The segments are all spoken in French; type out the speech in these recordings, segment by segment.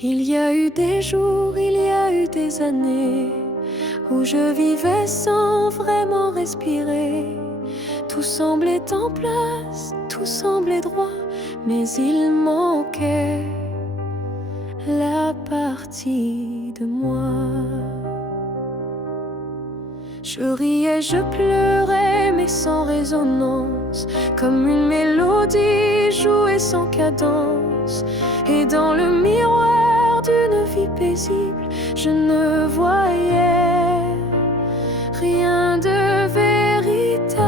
Il y a eu des jours, il y a eu des années où je vivais sans vraiment respirer. Tout semblait en place, tout semblait droit, mais il manquait la partie de moi. Je riais, je pleurais, mais sans résonance, comme une mélodie jouée sans cadence. Et dans le miroir d'une vie paisible, je ne voyais rien de véritable.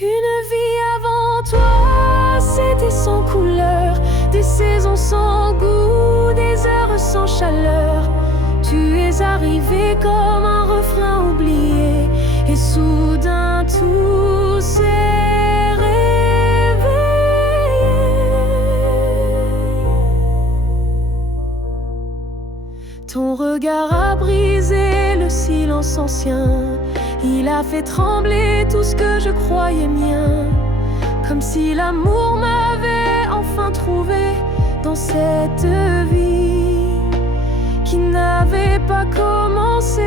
Une vie avant toi, c'était sans couleur, des saisons sans goût, des heures sans chaleur. Tu es arrivé comme un refrain oublié, et soudain tout s'est réveillé. Ton regard a brisé le silence ancien, il a fait trembler tout ce que je croyais mien, comme si l'amour m'avait enfin trouvé dans cette vie qui n'avait pas commencé.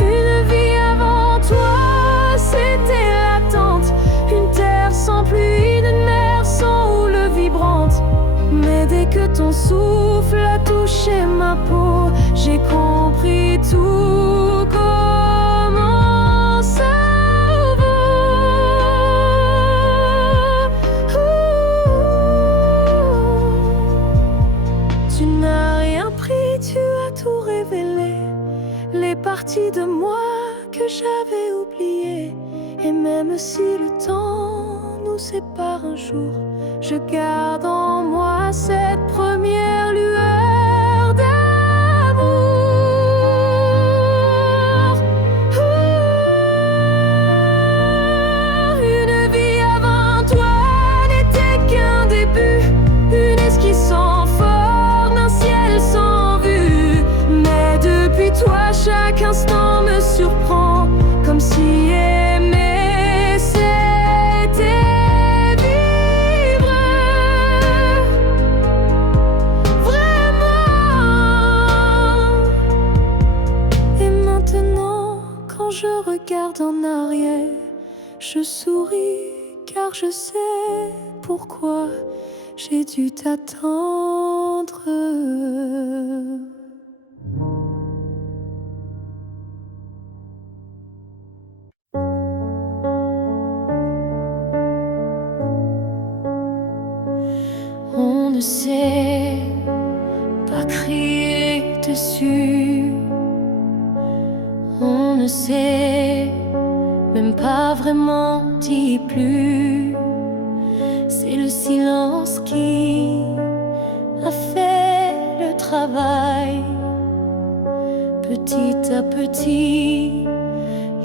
Une vie avant toi, c'était l'attente, une terre sans pluie, une mer sans houle vibrante. Mais dès que ton souffle a touché ma peau, j'ai compris tout comment ça vaut. Tu n'as rien pris, tu as tout révélé, les parties de moi que j'avais oubliées. Et même si le temps nous sépare un jour, je garde en moi cette première lueur d'amour. Une vie avant toi n'était qu'un début, une esquisse sans forme, un ciel sans vue. Mais depuis toi, chaque instant me surprend, comme si aimer c'était vivre vraiment. Et maintenant, quand je regarde en arrière, je souris car je sais pourquoi j'ai dû t'attendre. On ne sait pas crier dessus, on ne sait même pas vraiment dit plus. C'est le silence qui a fait le travail. Petit à petit,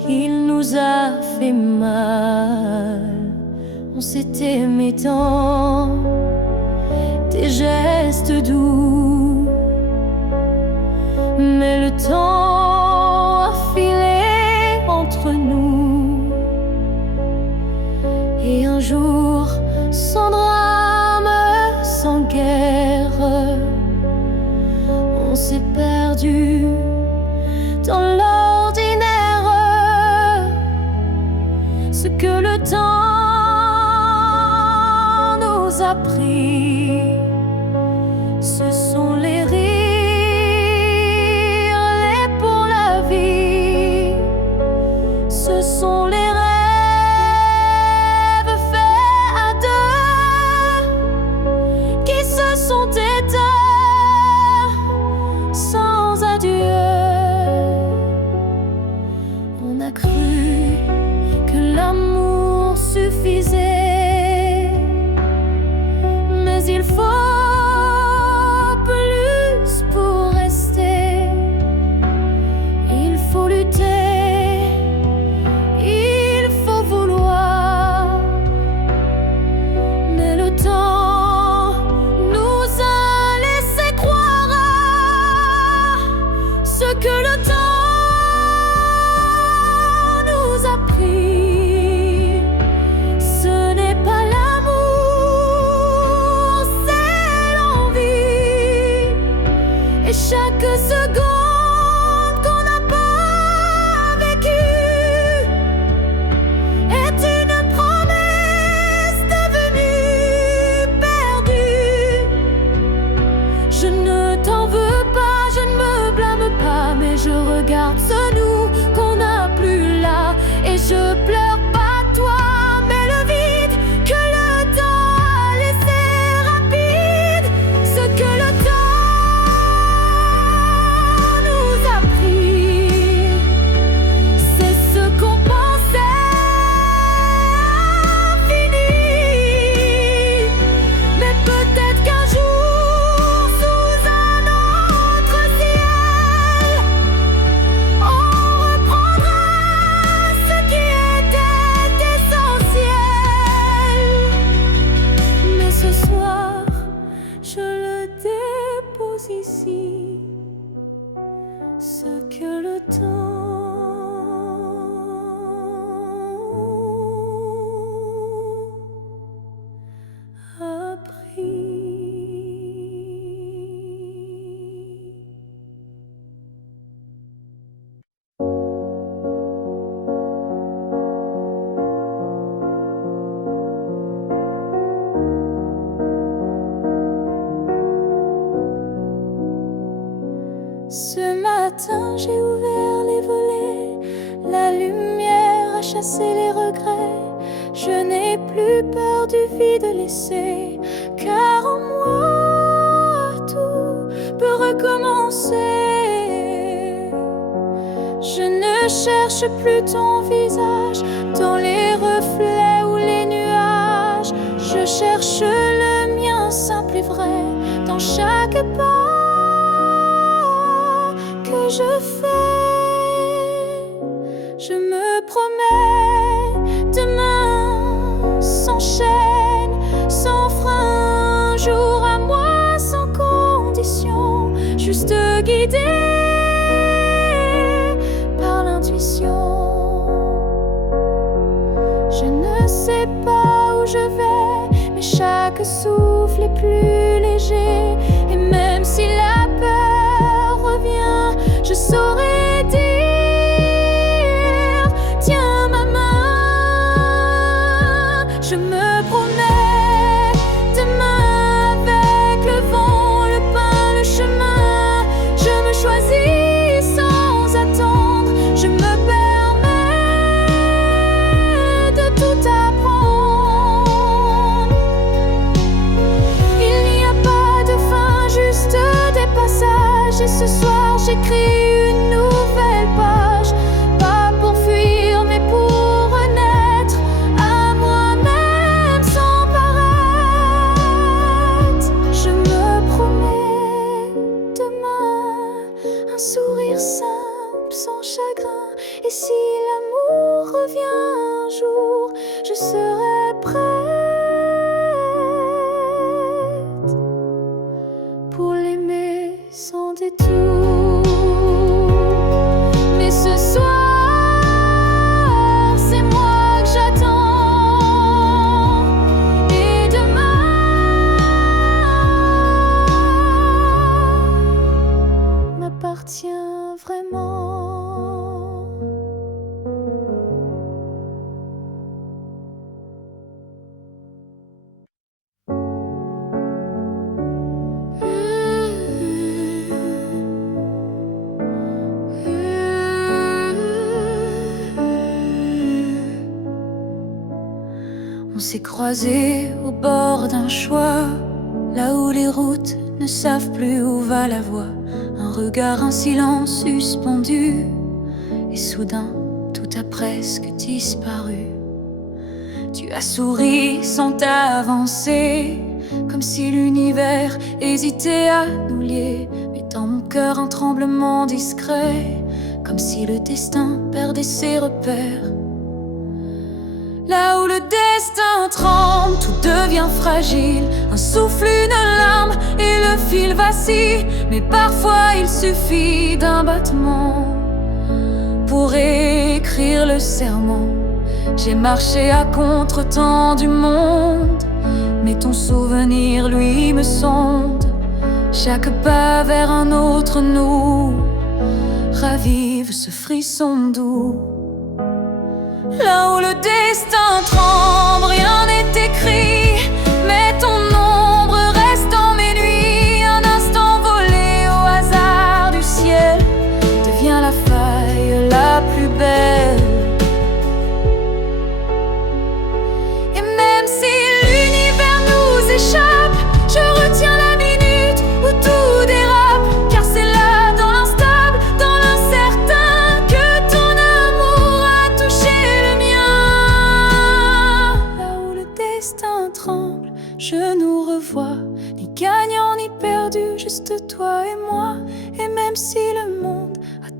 il nous a fait mal. On s'est aimé tant, des gestes doux, mais le temps a filé entre nous. Et un jour, sans drame, sans guerre, on s'est perdu dans l'ordinaire. Ce que le temps nous a pris, ce sont les rires, les pour la vie. Ce sont les rêves faits à deux qui se sont éteints sans adieu. On a cru que l'amour suffisait, mais regarde ce nous qu'on n'a plus là. Et je pleure pas toi, mais le vide que le temps a laissé rapide. Ce que le temps nous a pris, c'est ce qu'on pensait fini. Mais peut-être qu'un jour, sous un autre ciel, on reprendra ce qui était essentiel. Mais ce soir, je le dépose ici, ce que le temps a pris. Ce matin, j'ai ouvert les volets, la lumière a chassé les regrets. Je n'ai plus peur du vide laissé, car en moi tout peut recommencer. Je ne cherche plus ton visage dans les reflets ou les nuages. Je cherche le mien simple et vrai dans chaque pas que je fais. Je me promets, demain sans chaîne, sans frein, un jour à moi sans condition, juste guidé par l'intuition. Je ne sais pas où je vais, mais chaque souffle est plus léger. Et même si la peur revient, je saurais dire, tiens ma main. Je me promets, demain avec le vent, le pain, le chemin. Je me choisis sans attendre, je me permets de tout apprendre. Il n'y a pas de fin, juste des passages. Et ce soir j'écris une nouvelle page, pas pour fuir mais pour renaître à moi-même sans paraître. Je me promets demain un sourire simple sans chagrin. Et si l'amour revient un jour, je serai prête pour l'aimer sans détour. Mais ce soir, c'est moi que j'attends. Et demain m'appartient vraiment. On s'est croisés au bord d'un choix, là où les routes ne savent plus où va la voie. Un regard, un silence suspendu, et soudain tout a presque disparu. Tu as souri sans t'avancer, comme si l'univers hésitait à nous lier. Mais dans mon cœur un tremblement discret, comme si le destin perdait ses repères. Là où le destin tremble, tout devient fragile. Un souffle, une larme et le fil vacille. Mais parfois il suffit d'un battement pour écrire le serment. J'ai marché à contre-temps du monde, mais ton souvenir, lui, me sonde. Chaque pas vers un autre nous ravive ce frisson doux. Là où le destin tremble, rien n'est écrit, mais ton ombre reste dans mes nuits. Un instant volé au hasard du ciel devient la phare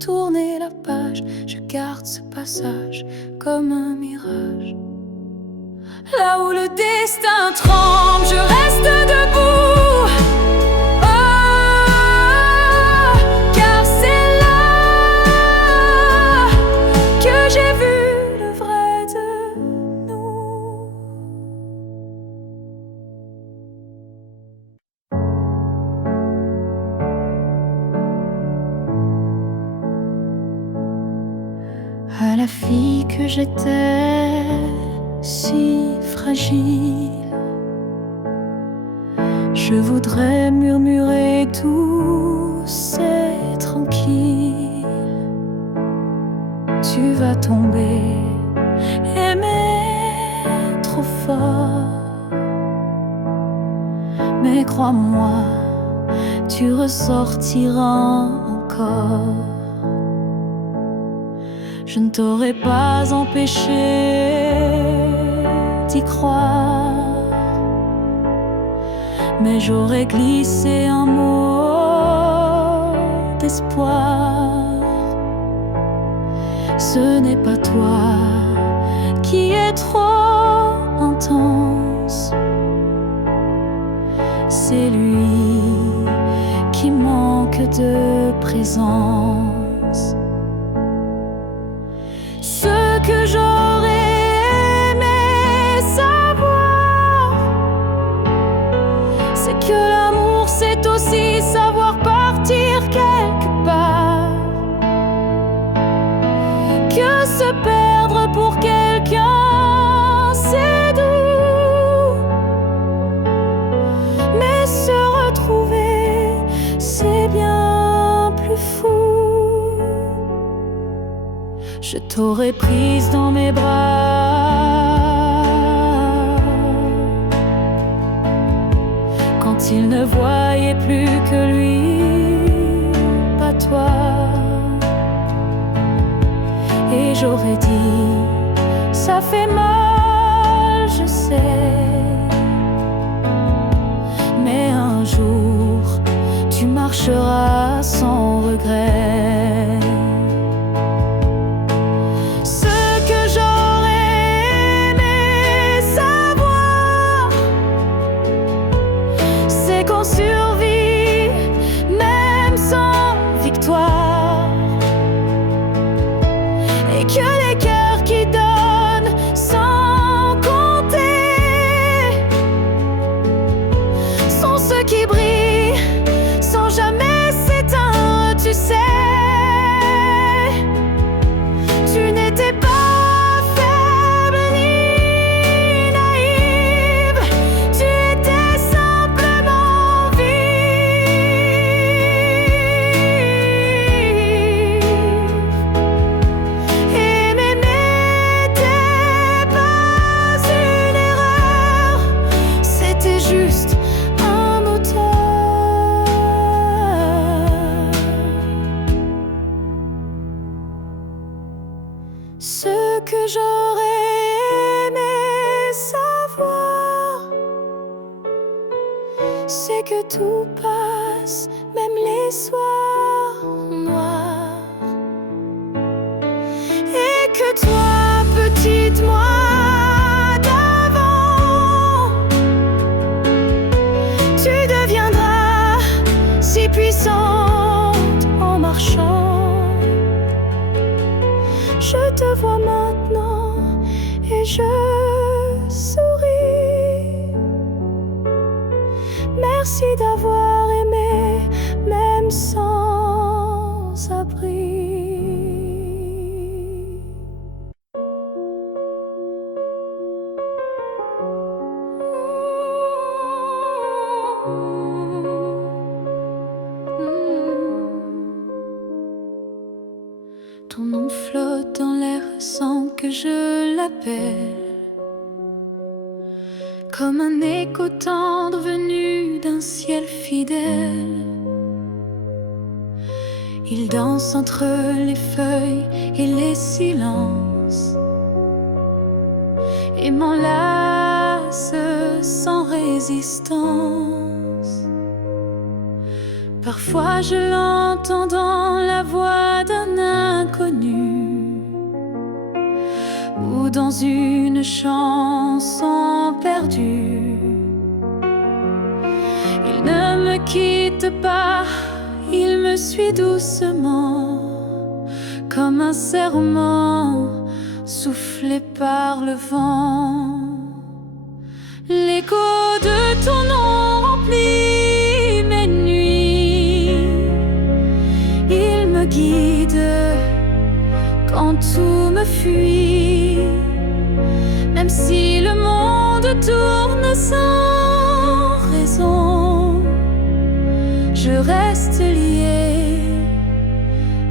tourner la page, je garde ce passage comme un mirage. Là où le destin tremble, je reste debout. Oh, car c'est là que j'ai vu le vrai de nous. À la fille que j'étais, si fragile, je voudrais murmurer douce et tranquille. Tu vas tomber, aimer trop fort, mais crois-moi, tu ressortiras encore. Je ne t'aurais pas empêché d'y croire, mais j'aurais glissé un mot d'espoir. Ce n'est pas toi qui es trop intense, c'est lui qui manque de présence. Ce que j'aurais aimé savoir, c'est que l'amour c'est aussi savoir partir quelque part, que se perdre pour quelqu'un c'est doux, mais se retrouver c'est bien plus fou. Je t'aurais prise dans mes bras quand il ne voyait plus que lui, pas toi. Et j'aurais dit, ça fait mal, je sais, mais un jour tu marcheras sans regret. Qu'on survit même sans victoire, et que les cœurs qui donnent sans compter sont ceux qui brillent sans jamais s'éteindre. Tu sais, tu n'étais pas faible ni naïve, tu étais simplement aimer n'était pas une erreur, c'était juste un moteur. Ce que j'aurais aimé savoir, c'est que tout passe, même les soirs noirs, et que toi, petite moi d'avant, tu deviendras si puissante en marchant. Je te vois maintenant et je souris. Merci d'avoir aimé, même sans abri. Ton nom flotte dans l'air sans que je l'appelle, comme un écho tendre venu d'un ciel fidèle. Il danse entre les feuilles et les silences et m'enlace sans résistance. Parfois je l'entends dans la voix d'un dans une chanson perdue. Il ne me quitte pas, il me suit doucement, comme un serment soufflé par le vent. L'écho de ton nom remplit mes nuits. Il me guide quand tout me fuit. Même si le monde tourne sans raison, je reste lié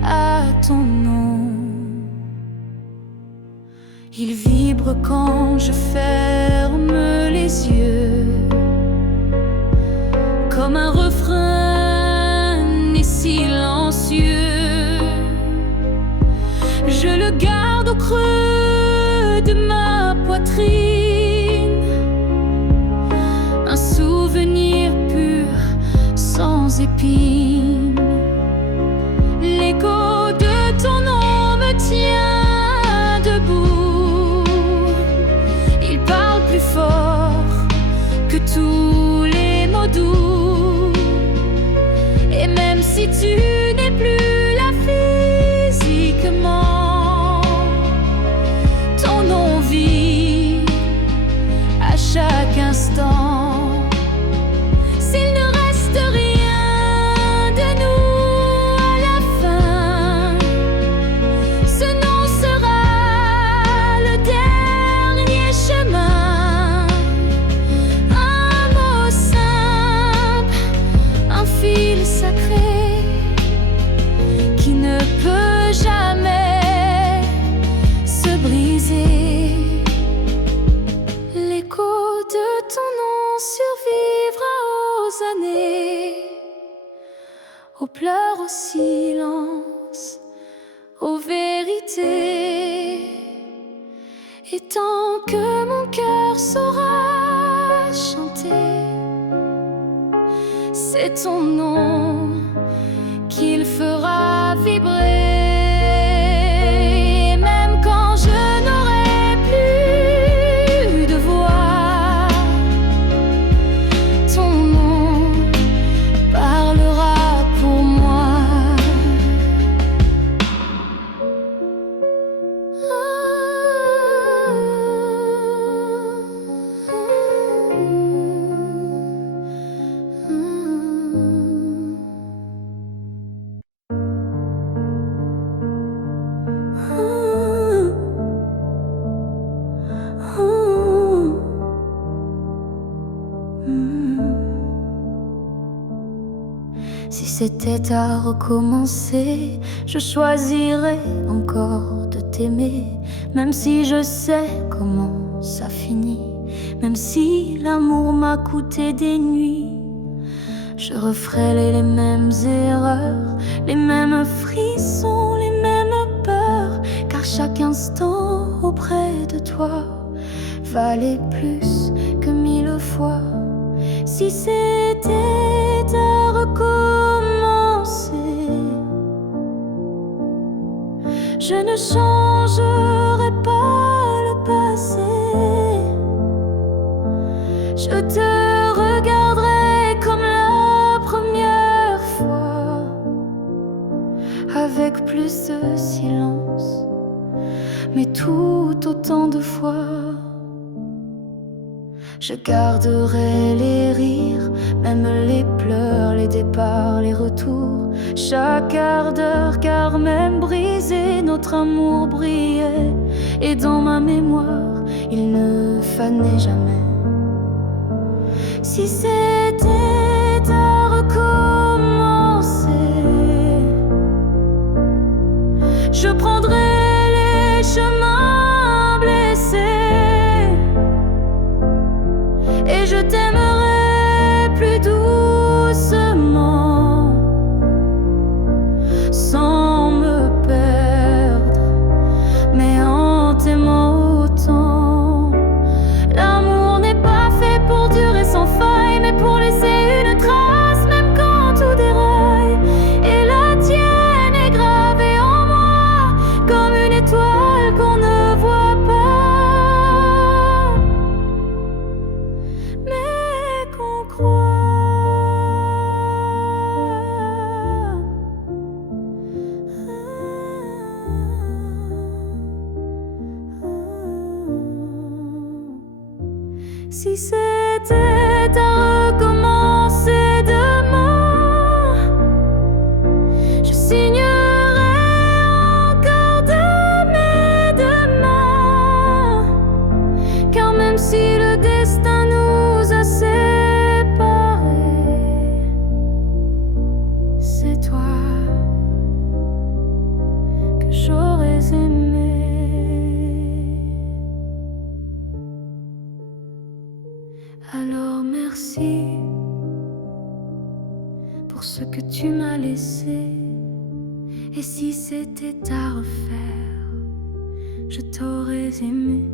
à ton nom. Il vibre quand je ferme les yeux, comme un refrain et silencieux. Je le garde au creux de ma poitrine, un souvenir pur sans épines. L'écho de ton nom me tient debout. Il parle plus fort que tous les mots doux. Et même si tu n'es plus là physiquement, ton nom vit à chaque instant. S'il ne reste rien de nous à la fin, ce nom sera le dernier chemin. Un mot simple, un fil sacré qui ne peut jamais se briser. L'écho de ton nom survivra aux années, aux pleurs, au silence, aux vérités. Et tant que mon cœur saura chanter, c'est ton nom qu'il fera vibrer. Même quand je n'aurai plus de voix, ton nom parlera pour moi. Si c'était à recommencer, je choisirais encore de t'aimer. Même si je sais comment ça finit, même si l'amour m'a coûté des nuits, je referais les mêmes erreurs, les mêmes frissons, les mêmes peurs. Car chaque instant auprès de toi valait plus que 1000 fois. Si c'était à recommencer, je ne changerai pas le passé. Je te regarderai comme la première fois, avec plus de silence, mais tout autant de fois. Je garderai les rires, même les pleurs, les départs, les retours, chaque quart d'heure, car même brisé, notre amour brillait. Et dans ma mémoire, il ne fanait jamais. Si c'était à recommencer, je prendrais les chemins blessés, et je t'aimerai plus doucement, sans me perdre, mais en t'aimant autant. L'amour n'est pas fait pour durer sans faille, mais pour laisser une trace, même quand tout déraille. Et la tienne est gravée en moi, comme une étoile qu'on Si c'était à recommencer demain, je signerais encore de mes deux mains. Car même si le destin nous a séparés, c'est toi que j'aurais aimé. Alors merci pour ce que tu m'as laissé. Et si c'était à refaire, je t'aurais aimé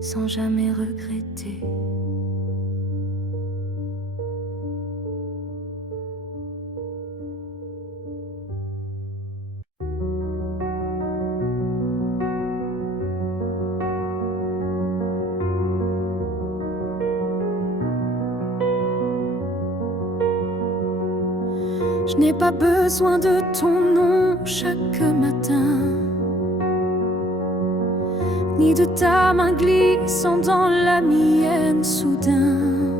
sans jamais regretter. Je n'ai pas besoin de ton nom chaque matin, ni de ta main glissant dans la mienne soudain.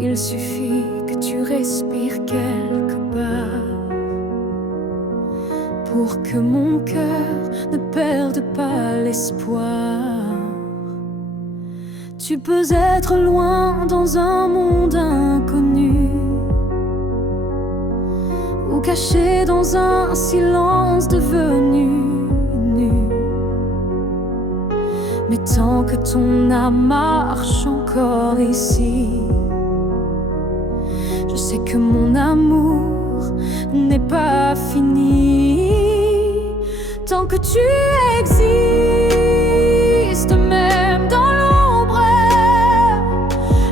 Il suffit que tu respires quelque part pour que mon cœur ne perde pas l'espoir. Tu peux être loin dans un monde inconnu, ou caché dans un silence devenu nu. Mais tant que ton âme marche encore ici, je sais que mon amour n'est pas fini. Tant que tu existes, même dans l'ombre,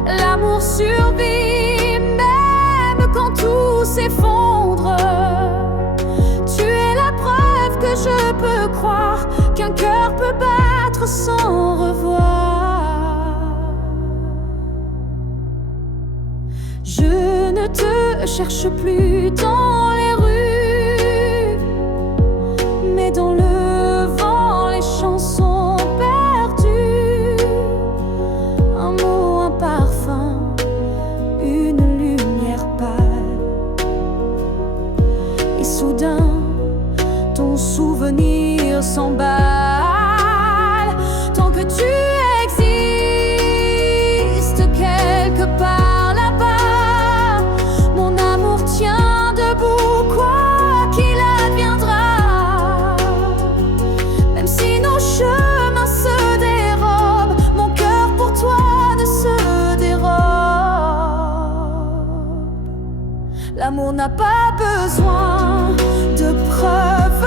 l'amour survit, même quand tout s'effondre. Tu es la preuve que je peux croire qu'un cœur peut battre sans revoir. Je ne te cherche plus dans les rues, mais dans le vent, les chansons perdues. Un mot, un parfum, une lumière pâle. Et soudain, ton souvenir s'emballe. Tant que tu existes quelque part là-bas, mon amour tient debout, quoi qu'il adviendra. Même si nos chemins se dérobent, mon cœur pour toi ne se dérobe. L'amour n'a pas besoin de preuves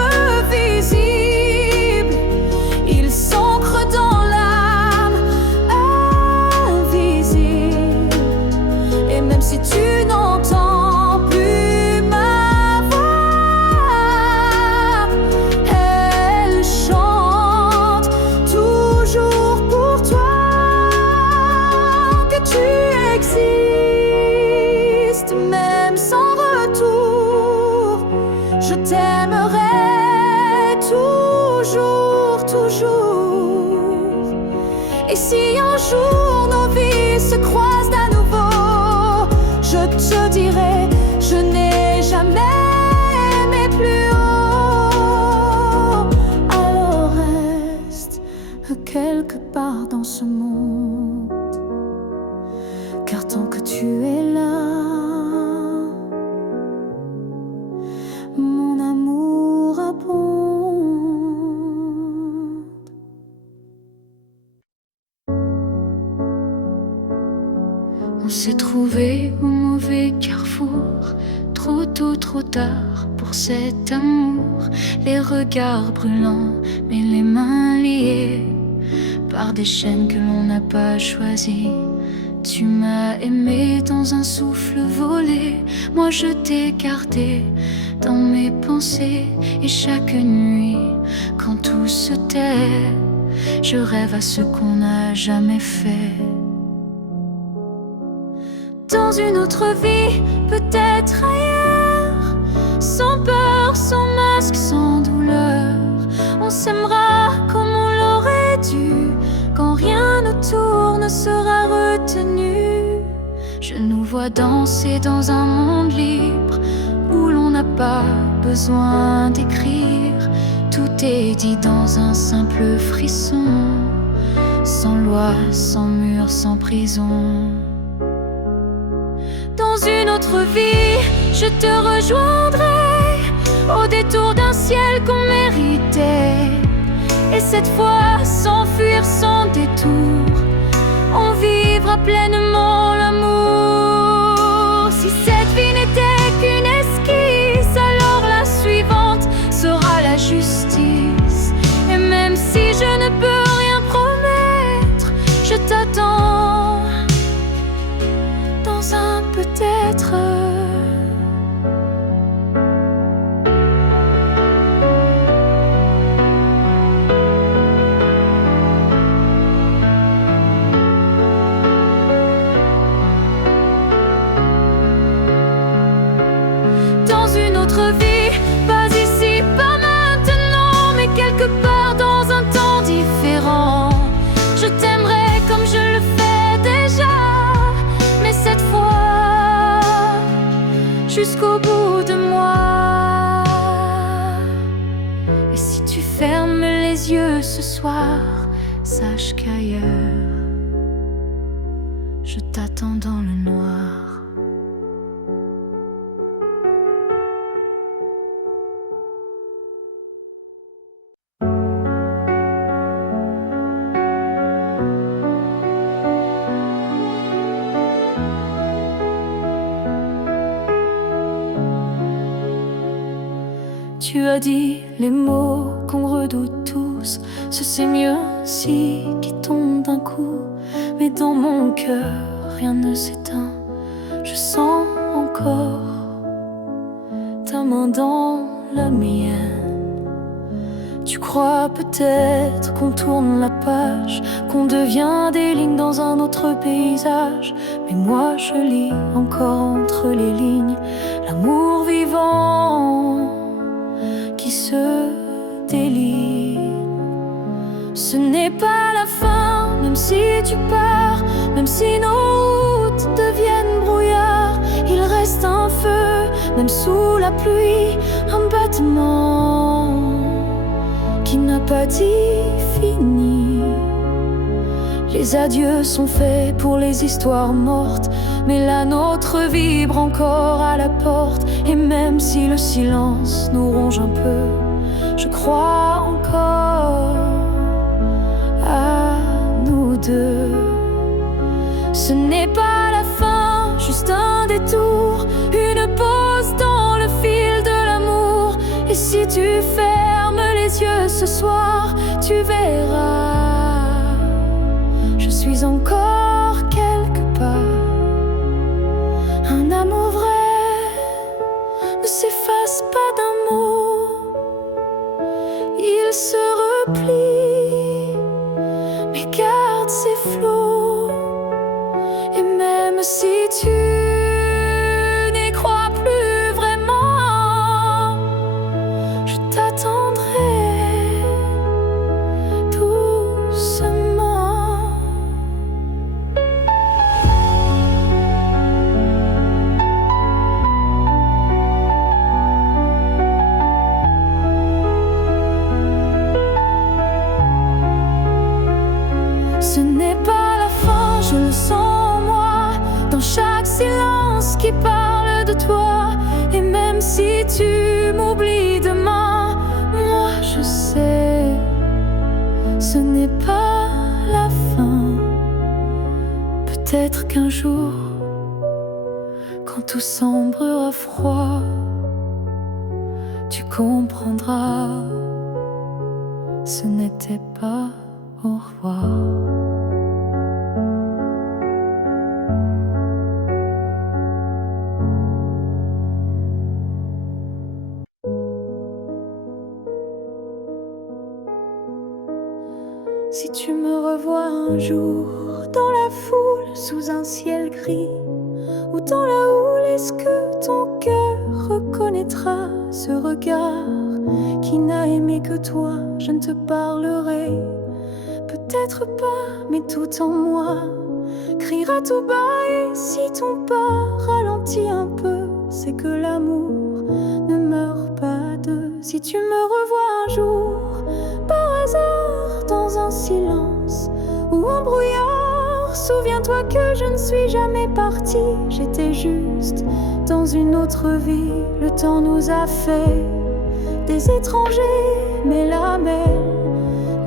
visibles, il s'ancre dans l'âme invisible. Et même si tu n'entends plus ma voix, elle chante toujours pour toi. Que tu existes, même sans retour, je t'aimerai toujours, toujours. Et si un jour nos vies se croisent à nouveau, je te dirai, je n'ai jamais aimé plus haut. Alors reste quelque part dans ce monde, car tant que tu es là, mon amour abonde. On s'est trouvé au mauvais carrefour, trop tôt, trop tard pour cet amour. Les regards brûlants, mais les mains liées par des chaînes que l'on n'a pas choisies. Tu m'as aimé dans un souffle volé, moi je t'ai gardé dans mes pensées. Et chaque nuit, quand tout se tait, je rêve à ce qu'on n'a jamais fait. Dans une autre vie, peut-être ailleurs, sans peur, sans masque, sans douleur, on s'aimera comme on l'aurait dû doit danser dans un monde libre où l'on n'a pas besoin d'écrire. Tout est dit dans un simple frisson, sans loi, sans mur, sans prison. Dans une autre vie, je te rejoindrai au détour d'un ciel qu'on méritait. Et cette fois, sans fuir, sans détour, on vivra pleinement l'amour. Si cette vie n'était qu'une esquisse, alors la suivante sera la justice. Et même si je ne peux rien promettre, je t'attends dans un peut-être. Dans une autre vie, pas ici, pas maintenant, mais quelque part dans un temps différent. Je t'aimerai comme je le fais déjà, mais cette fois jusqu'au bout de moi. Et si tu fermes les yeux ce soir, sache qu'ailleurs je t'attends dans le noir. Tu as dit les mots qu'on redoute tous, ce c'est mieux ainsi qui tombe d'un coup. Mais dans mon cœur, rien ne s'éteint. Je sens encore ta main dans la mienne. Tu crois peut-être qu'on tourne la page, qu'on devient des lignes dans un autre paysage. Mais moi je lis encore entre les lignes l'amour vivant qui se délie. Ce n'est pas la fin, même si tu pars, même si nos routes deviennent brouillard. Il reste un feu, même sous la pluie, un battement qui n'a pas dit fini. Les adieux sont faits pour les histoires mortes, mais la nôtre vibre encore à la porte. Et même si le silence nous ronge un peu, je crois encore à nous deux. Ce n'est pas la fin, juste un détour, une pause dans le fil de l'amour. Et si tu fermes les yeux ce soir, tu verras, je suis encore quelque part. Un amour vrai ne s'efface pas d'un mot, il se replie, mais garde ses flots. Et même si tu n'y crois plus vraiment, je t'attendrai doucement. Ce n'est pas la fin, je le sens en moi, dans chaque silence qui parle de toi. Et même si tu m'oublies demain, moi je sais, ce n'est pas la fin. Peut-être qu'un jour, quand tout semblera froid, tu comprendras, ce n'était pas au revoir. Si tu me revois un jour dans la foule, sous un ciel gris, ou dans la houle, est-ce que ton cœur reconnaîtra ce regard qui n'a aimé que toi? Je ne te parlerai peut-être pas, mais tout en moi crier à tout bas. Et si ton pas ralentit un peu, c'est que l'amour ne meurt pas de. Si tu me revois un jour, par hasard, dans un silence ou un brouillard, souviens-toi que je ne suis jamais partie. J'étais juste dans une autre vie. Le temps nous a fait des étrangers, mais la mer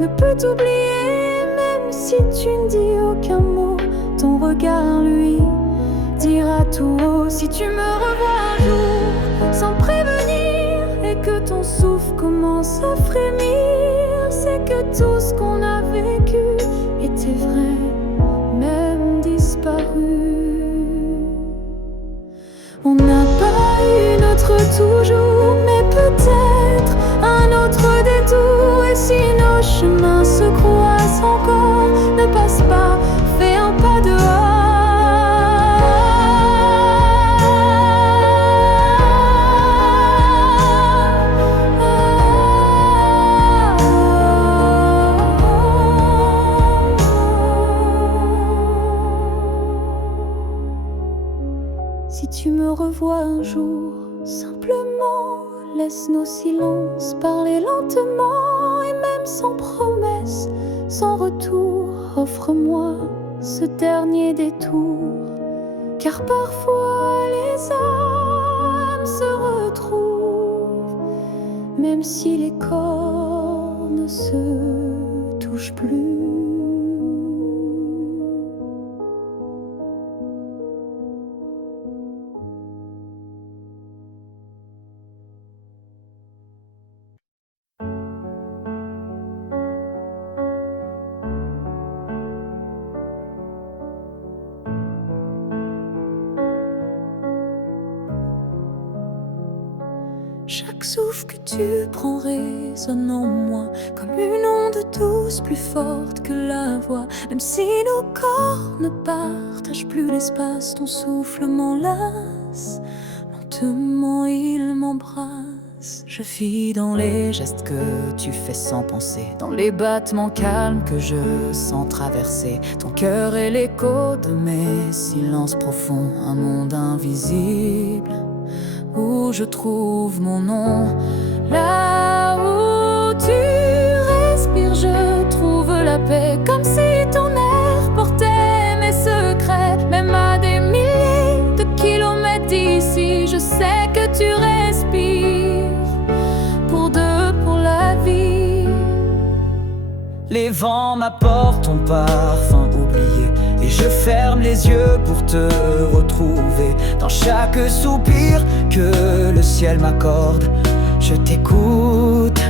ne peut t'oublier. Même si tu ne dis aucun mot, ton regard, lui, dira tout haut. Si tu me revois un jour sans prévenir et que ton souffle commence à frémir, c'est que tout ce qu'on a vécu était vrai, même disparu. On n'a pas eu notre toujours, mais peut-être un autre détour. Et si nos chemins se croisent encore, ne passe pas, fais un pas dehors. Si tu me revois un jour, simplement laisse nos silences parler lentement. Et même sans promesse, sans retour, offre-moi ce dernier détour. Car parfois les âmes se retrouvent, même si les corps ne se touchent plus. Chaque souffle que tu prends résonne en moi comme une onde douce, plus forte que la voix. Même si nos corps ne partagent plus l'espace, ton souffle m'enlace, lentement il m'embrasse. Je vis dans les gestes que tu fais sans penser, dans les battements calmes que je sens traverser ton cœur et l'écho de mes silences profonds. Un monde invisible où je trouve mon nom. Là où tu respires, je trouve la paix, comme si ton air portait mes secrets. Même à des milliers de kilomètres d'ici, je sais que tu respires pour deux, pour la vie. Les vents m'apportent ton parfum oublié, et je ferme les yeux pour te retrouver. Dans chaque soupir que le ciel m'accorde, je t'écoute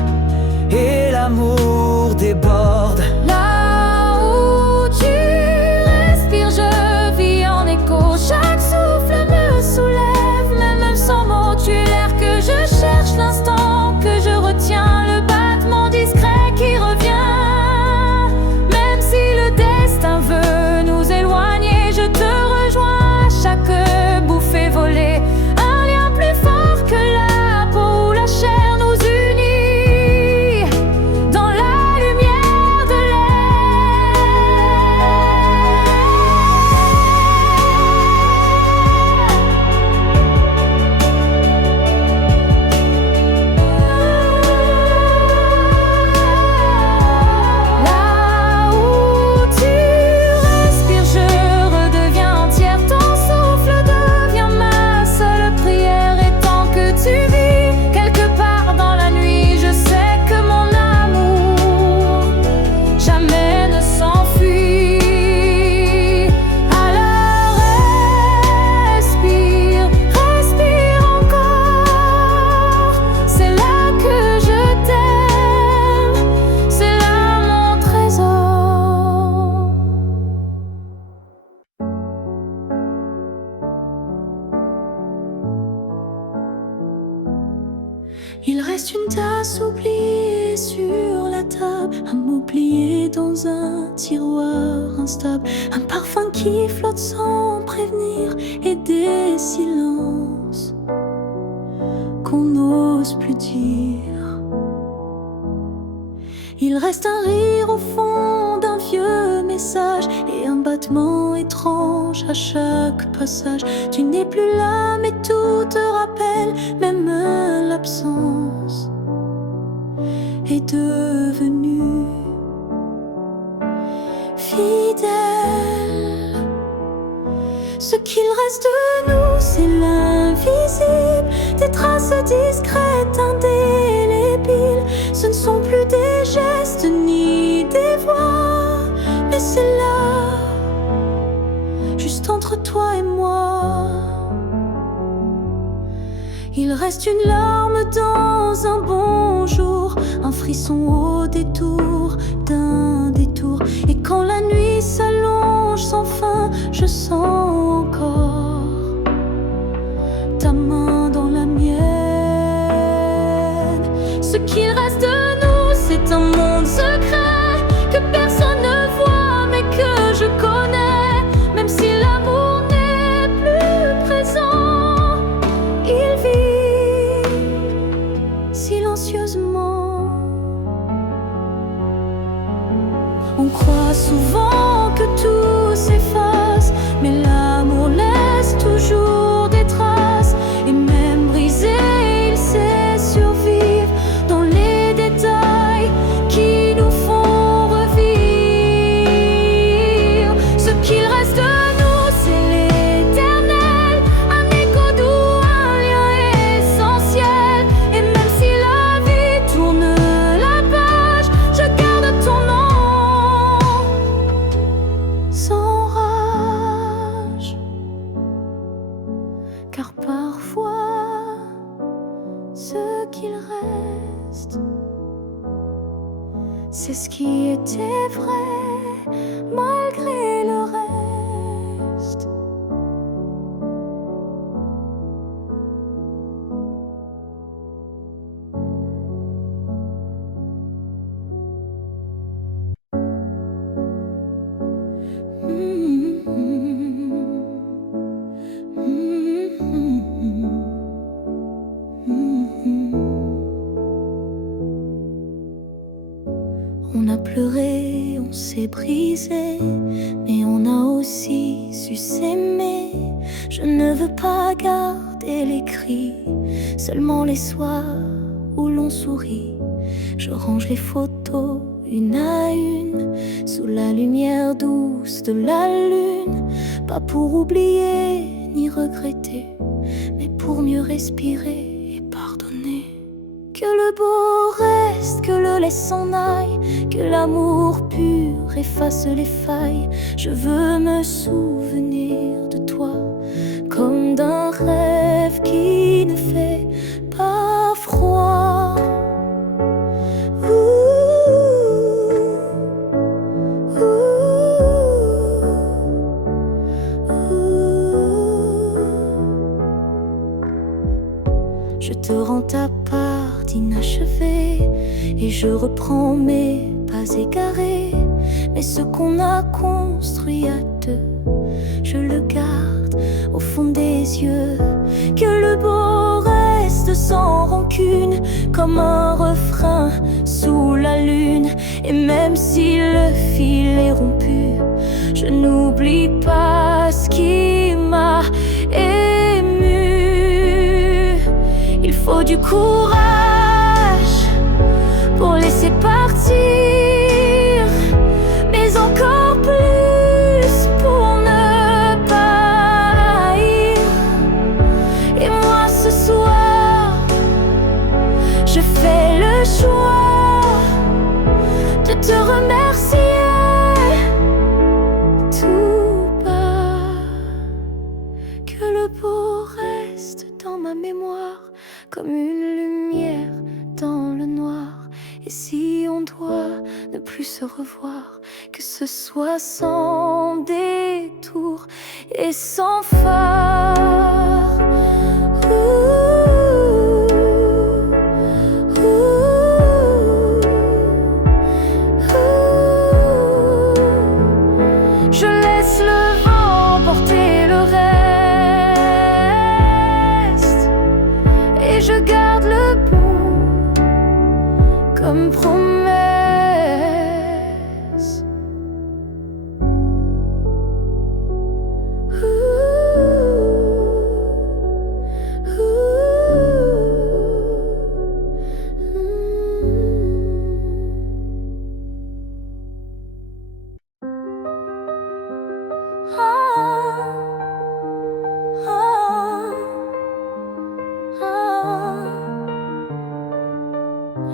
et l'amour déborde. Là où tu respires, je vis en écho. Chaque souffle me soulève, même sans mots. Tu es l'air que je cherche, l'instant que je retiens, le battement discret qui revient. Même si le destin veut nous éloigner, je te rejoins à chaque bouffée volée. Un lien plus fort que la peau ou la chair nous unit dans la lumière de Là où tu respires, je redeviens entière. Ton souffle devient ma seule prière. Et tant que tu vis quelque part dans la nuit, je sais que mon amour jamais ne s'enfuit. Alors respire, respire encore. C'est là que je t'aime, c'est là mon trésor. Il reste une tasse oubliée sur la table, un mot plié dans un tiroir instable, un parfum qui flotte sans prévenir, et des silences qu'on n'ose plus dire. Il reste un rire au fond d'un vieux message et un battement étrange à chaque passage. Tu n'es plus là, mais tout te rappelle, même l'absence est devenue fidèle. Ce qu'il reste de nous, c'est l'invisible, des traces discrètes, indélébiles. Ce ne sont plus des gestes ni des voix, mais c'est là, juste entre toi et moi. Il reste une larme dans un bonjour, un frisson au détour d'un détour. Et quand la nuit s'allonge sans fin, je sens encore ta main dans la mienne. Ce qu'il reste de nous, c'est un monde secret que personne ne voit, mais que je connais. Même si l'amour n'est plus présent, il vit silencieusement. On croit souvent que tout s'efface, mais l'amour laisse toujours des traces. Et même brisé, il sait survivre dans les détails qui nous font revivre. Ce qu'il reste de nous, c'est l'éternel, un écho doux, un lien essentiel. Et même si la vie tourne la page, je garde ton nom sans rage. Car parfois, ce qu'il reste, c'est ce qui était vrai, malgré le reste. On a pleuré, on s'est brisé, mais on a aussi su s'aimer. Je ne veux pas garder les cris, seulement les soirs où l'on sourit. Je range les photos une à une, sous la lumière douce de la lune. Pas pour oublier ni regretter, mais pour mieux respirer et pardonner. Que le beau reste, que le laisse s'en aille, que l'amour pur efface les failles. Je veux me souvenir de toi comme d'un rêve qui ne fait pas froid. Je te rends ta part d'inachevée et je reprends mes pas égarés. Mais ce qu'on a construit à deux, je le garde au fond des yeux. Que le beau reste sans rancune, comme un refrain sous la lune. Et même si le fil est rompu, je n'oublie pas ce qui m'a ému. Il faut du courage pour laisser partir, mais encore plus pour ne pas haïr. Et moi ce soir, je fais le choix de te remercier tout bas. Que le beau reste dans ma mémoire comme une lumière dans le noir. Et si on doit ne plus se revoir, que ce soit sans détour et sans phare. Je laisse le vent porter le reste, et je garde le bon comme promesse.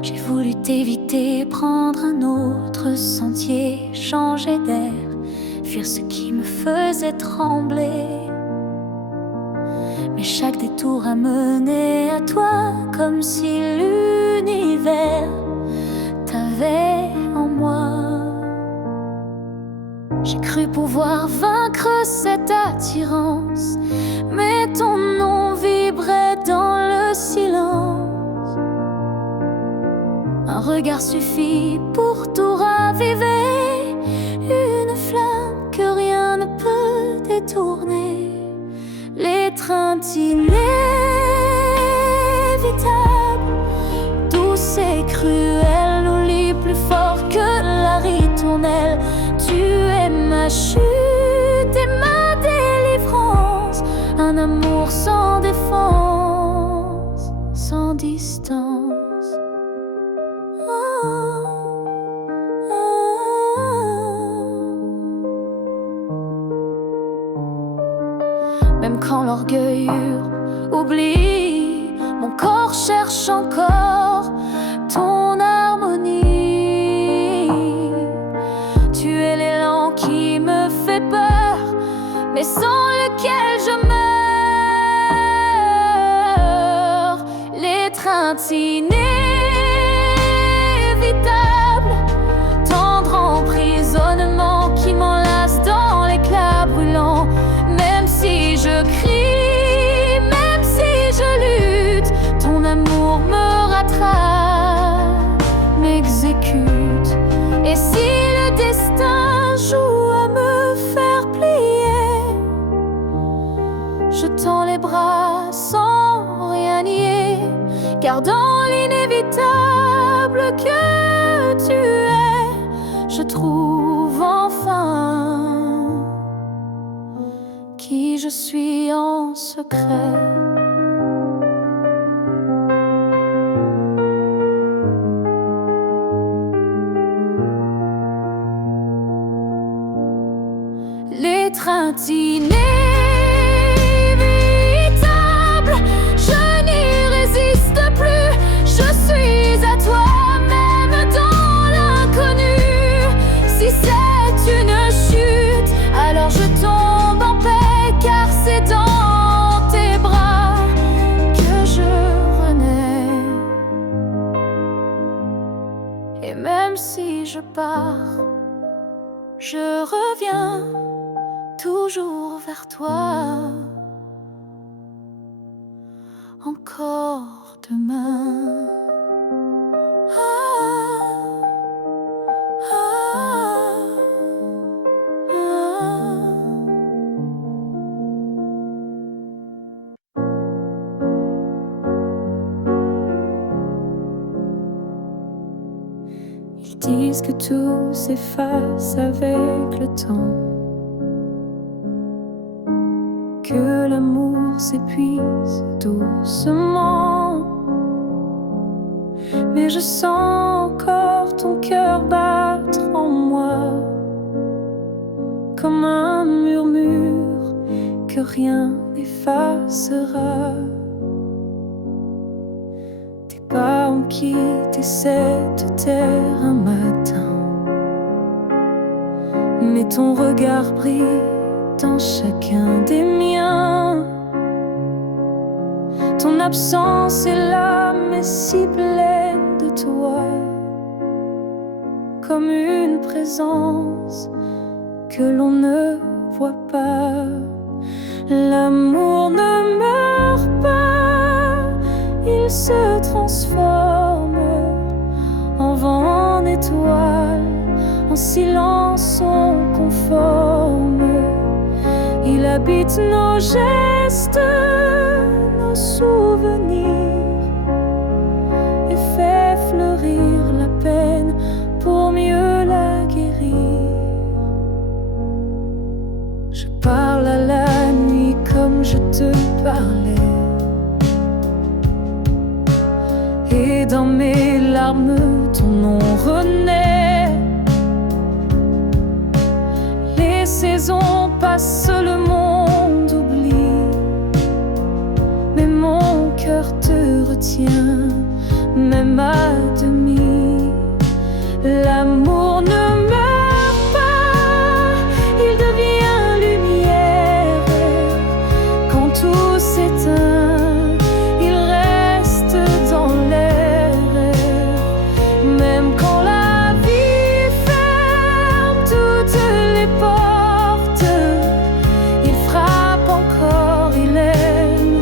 J'ai voulu t'éviter, prendre un autre sentier, changer d'air, fuir ce qui me faisait trembler. Mais chaque détour a mené à toi, comme si l'univers t'avait en moi. J'ai cru pouvoir vaincre cette attirance, mais ton nom vibrait dans le silence. Un regard suffit pour tout raviver, une flamme que rien ne peut détourner. L'étreinte inévitable, douce et cruelle, nous lie plus fort que la ritournelle. Tu es ma chute et ma délivrance, un amour sans défense, sans distance. Oh, oh, oh. Même quand l'orgueil hurle, oublie, mon corps cherche encore ton harmonie. Tu es l'élan qui me fait peur, mais sans lequel je meurs. L'étreinte inévitable, tendre emprisonnement qui m'enlace dans l'éclat brûlant. Même si je crie, même si je lutte, ton amour me rattrape, m'exécute. Et si le destin joue à me faire plier, je tends les bras sans rien nier, car dans l'inévitable que tu es, je trouve enfin qui je suis en secret. L'étreinte inévitable, je n'y résiste plus. Je suis à toi, même dans l'inconnu. Si c'est une chute, alors je tombe en paix, car c'est dans tes bras que je renais. Et même si je pars, je reviens toujours vers toi, encore demain. Ah, ah, ah. Ils disent que tout s'efface avec le temps, que l'amour s'épuise doucement. Mais je sens encore ton cœur battre en moi, comme un murmure que rien n'effacera. Tes pas ont quitté cette terre un matin, mais ton regard brille dans chacun des miens. Ton absence est là, mais si pleine de toi, comme une présence que l'on ne voit pas. L'amour ne meurt pas, il se transforme en vent, en étoile, en silence on conforme. Il habite nos gestes, nos souvenirs, et fait fleurir la peine pour mieux la guérir. Je parle à la nuit comme je te parlais, et dans mes larmes ton nom renaît. Les saisons passent, le monde oublie, mais mon cœur te retient, même ma demie. L'amour ne meurt pas, il devient lumière. Quand tout s'éteint, il reste dans l'air. Même quand la vie ferme toutes les portes, il frappe encore, il aime,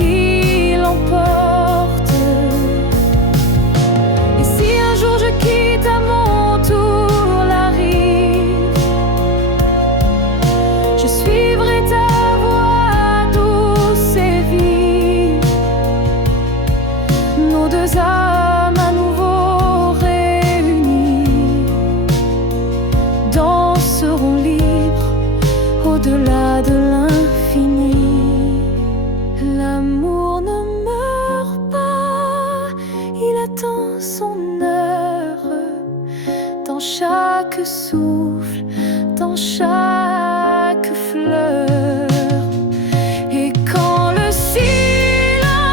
il emporte. Et si un jour je quitte à mon tour la rive, je suivrai ta voix douce et vive. Nos deux âmes à nouveau réunies danseront libres au-delà de l'infini. L'amour ne meurt pas, il attend son heure. Dans chaque souffle, dans chaque fleur. Et quand le silence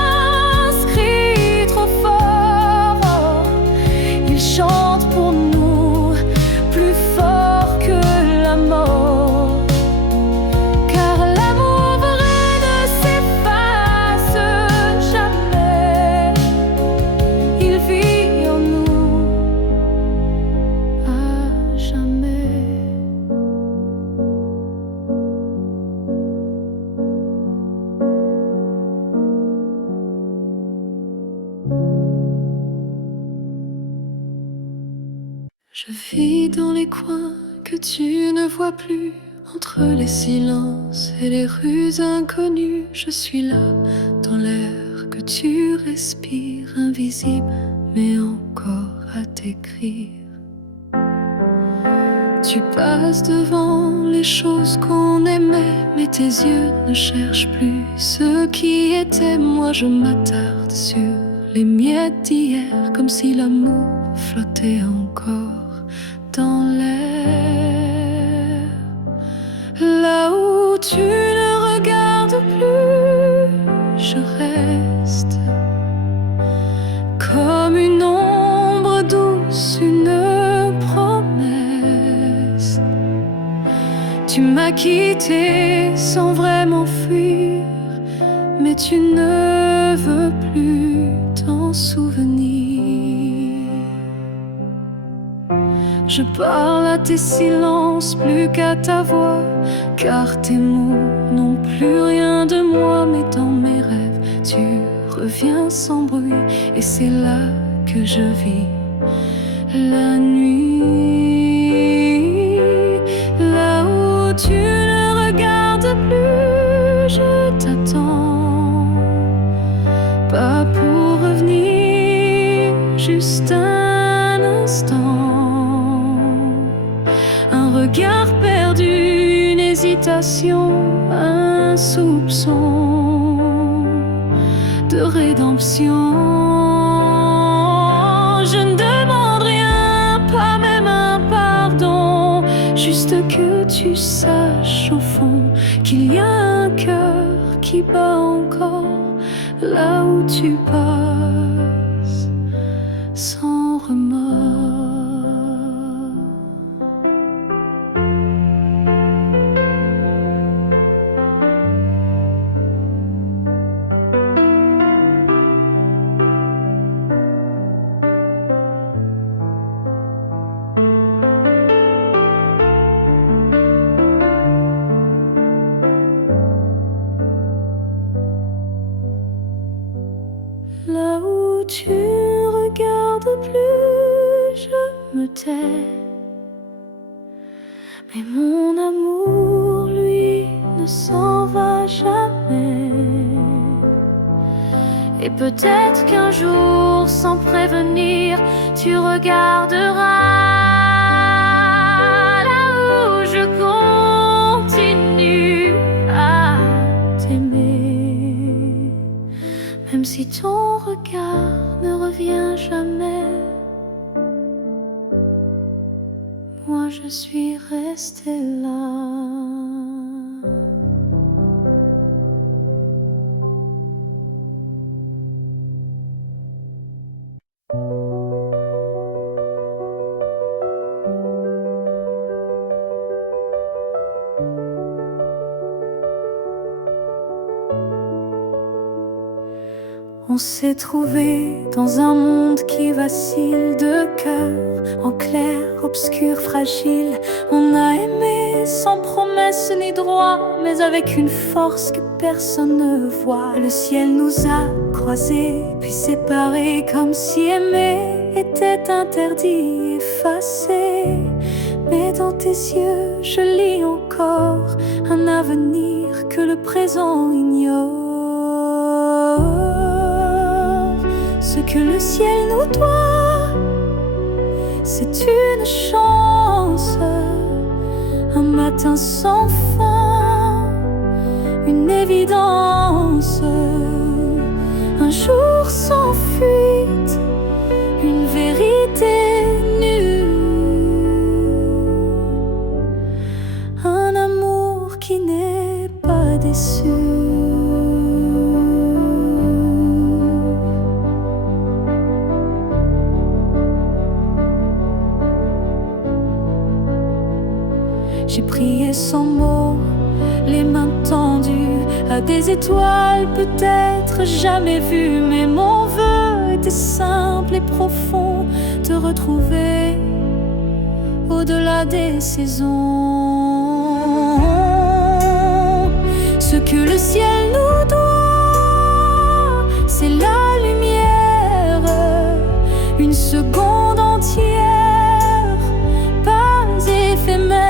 crie trop fort, il chante pour nous plus fort que la mort. Car l'amour vrai ne s'efface jamais, il vit en nous à jamais. Je vis dans les coins que tu ne vois plus, entre les silences et les rues inconnues. Je suis là, dans l'air que tu respires, invisible mais encore à t'écrire. Tu passes devant les choses qu'on aimait, mais tes yeux ne cherchent plus ce qui était. Moi je m'attarde sur les miettes d'hier, comme si l'amour flottait encore dans l'air. Là où tu ne regardes plus, je reste comme une ombre douce, une promesse. Tu m'as quitté sans vraiment fuir, mais tu ne veux plus t'en souvenir. Je parle à tes silences plus qu'à ta voix, car tes mots n'ont plus rien de moi. Mais dans mes rêves, tu reviens sans bruit, et c'est là que je vis la nuit. Là où tu ne regardes plus, je t'attends, pas pour revenir, juste un instant. Un regard perdu, une hésitation, un soupçon de rédemption. Je ne demande rien, pas même un pardon, juste que tu saches au fond qu'il y a un cœur qui bat encore là où tu passes sans remords. Là où tu regardes plus, je me tais. Mais mon amour, lui, ne s'en va jamais. Et peut-être qu'un jour, sans prévenir, tu regarderas là où je continue à t'aimer. Même si ton regard ne revient jamais, moi je suis restée là. s'est trouvé dans un monde qui vacille, de cœur en clair, obscur, fragile. On a aimé sans promesse ni droit, mais avec une force que personne ne voit. Le ciel nous a croisés, puis séparés, comme si aimer était interdit, effacé. Mais dans tes yeux, je lis encore un avenir que le présent ignore. Ce que le ciel nous doit, c'est une chance, un matin sans fin, une évidence, un jour sans fuite, une vérité nue, un amour qui n'est pas déçu. J'ai prié sans mots, les mains tendues à des étoiles peut-être jamais vues. Mais mon vœu était simple et profond, te retrouver au-delà des saisons. Ce que le ciel nous doit, c'est la lumière, une seconde entière, pas éphémère.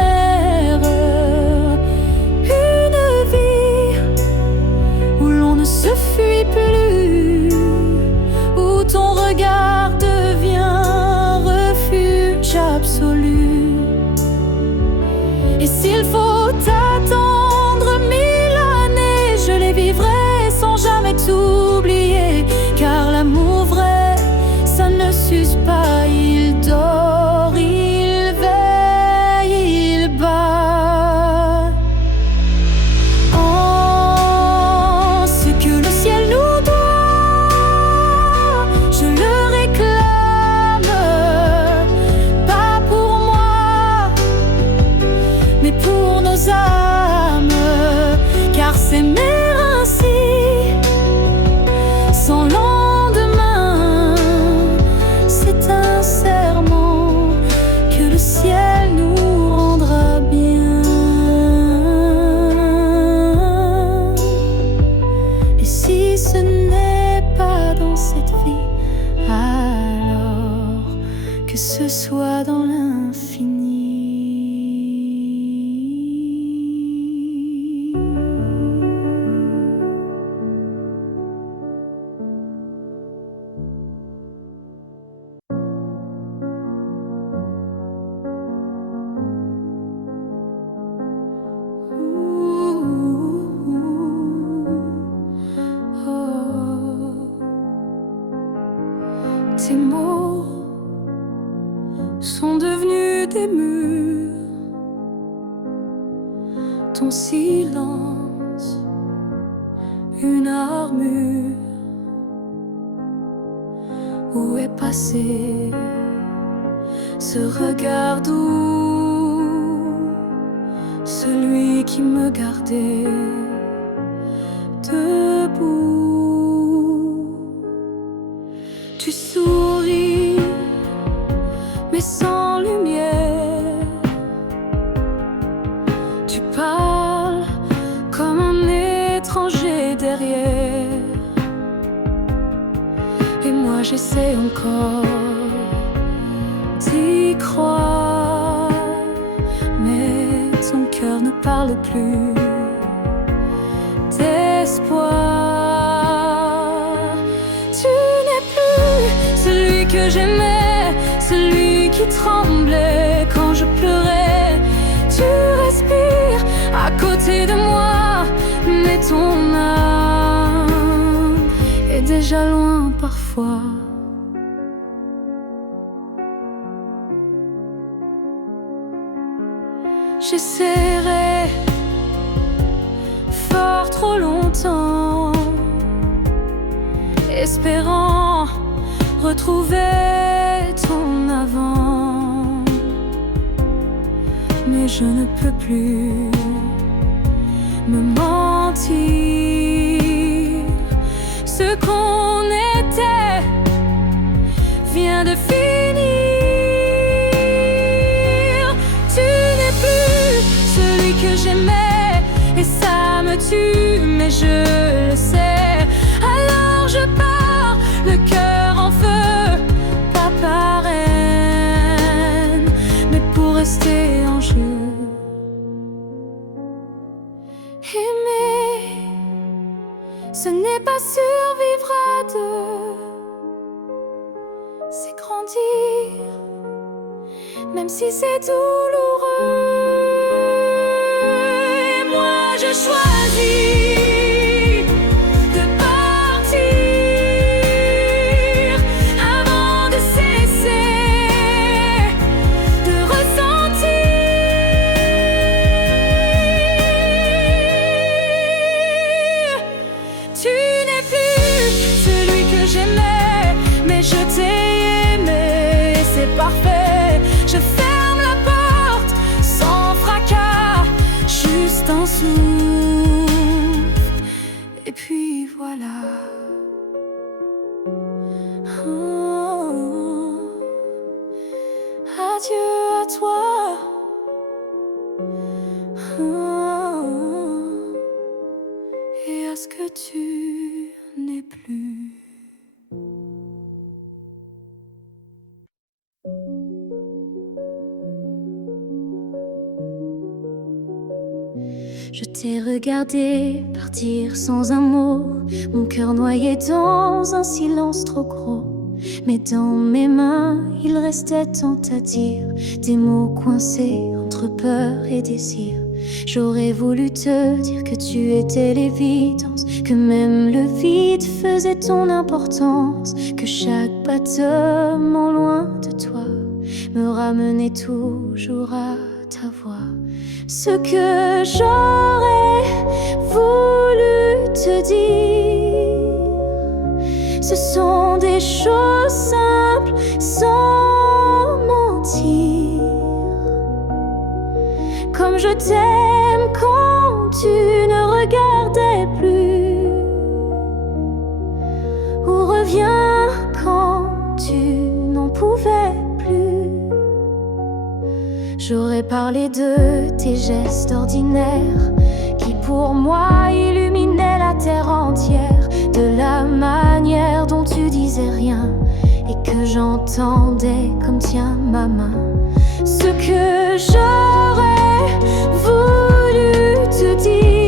Et s'il faut attendre 1000 années, je les vivrai sans jamais t'oublier. Car l'amour vrai, ça ne s'use pas, il dort, il veille, il bat. Oh, ce que le ciel nous doit, je le réclame, pas pour moi, mais pour nos âmes. Car s'aimer ainsi, sans lendemain, c'est un serment que le ciel nous rendra bien. Et si ce n'est pas dans cette vie, alors que ce soit dans l'infini. Tes mots sont devenus des murs, ton silence une armure. Où est passé ce regard doux, celui qui me gardait debout? Tu souris, mais sans lumière. Tu parles comme un étranger derrière. Et moi j'essaie encore d'y croire, mais ton cœur ne parle plus d'espoir. Tu n'es plus celui que j'aimais, celui qui tremblait quand je pleurais. Tu respires à côté de moi, mais ton âme est déjà loin parfois. J'essaierai fort trop longtemps, espérant retrouver ton avant. Mais je ne peux plus me mentir. Ce qu'on est et ça me tue, mais je le sais. Alors je pars, le cœur en feu, pas par haine, mais pour rester en jeu. Aimer, ce n'est pas survivre à deux, c'est grandir, même si c'est douloureux. Et moi je choisis de partir avant de cesser de ressentir. Tu n'es plus celui que j'aimais, mais je t'ai aimé, c'est parfait. Je ferme la porte sans fracas, juste un souffle, et puis voilà. Oh, adieu à toi. Oh, et à ce que tu n'es plus. Je t'ai regardé partir sans un mot, mon cœur noyé dans un silence trop gros. Mais dans mes mains, il restait tant à dire, des mots coincés entre peur et désir. J'aurais voulu te dire que tu étais l'évidence, que même le vide faisait ton importance, que chaque battement loin de toi me ramenait toujours à ta voix. Ce que j'aurais voulu te dire, ce sont des choses simples sans mentir. Comme je t'aime quand tu ne regardais plus, ou reviens quand tu n'en pouvais plus. J'aurais parlé de tes gestes ordinaires qui pour moi illuminaient la terre entière, de la manière dont tu disais rien et que j'entendais comme tiens ma main. Ce que j'aurais voulu te dire,